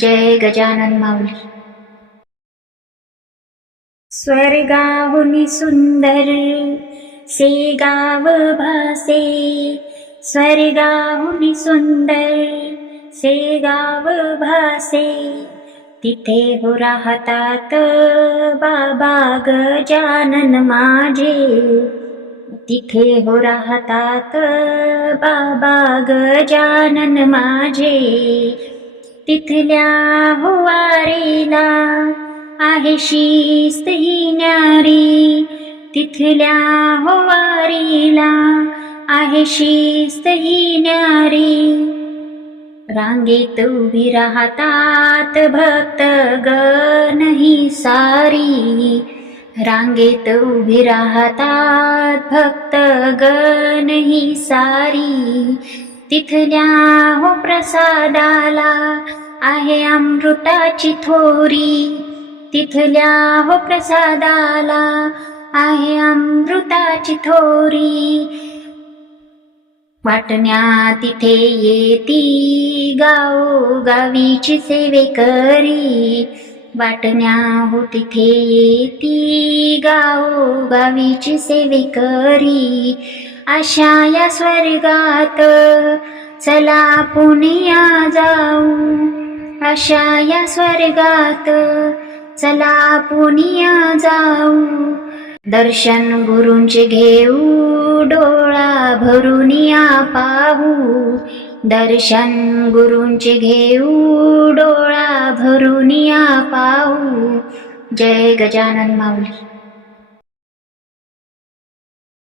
जय गजानन माऊली। स्वर्गाहुनि सुंदर से गाव भासे। स्वर्गाहुनि सुंदर से गाव भासे। तिथे राहतात बाबा गजानन माझे। तिथे हो राहतात बाबा गजानन माझे तिथल्या हो वारीला आहे शिस्त ही न्यारी तिथल्या हो वारीला आहे शिस्त ही न्यारी रांगेत उभी राहतात भक्त गण ही सारी रांगेत उभी राहतात भक्त गण ही सारी तिथल्या हो प्रसादाला आहे अमृताची थोरी. तिथल्या हो प्रसादाला आहे अमृताची थोरी. वाटण्या तिथे येती गाव गावीची सेवे करी. वाटण्या हो तिथे येती गाव गावीची सेवे करी. अशा या स्वर्गात चला पुनिया जाऊ. अशा या स्वर्गात चला पुनिया जाऊ. दर्शन गुरूंचे घेऊ डोळा भरून या पाहू. दर्शन गुरूंचे घेऊ डोळा भरून या पाहू. जय गजानन माऊली.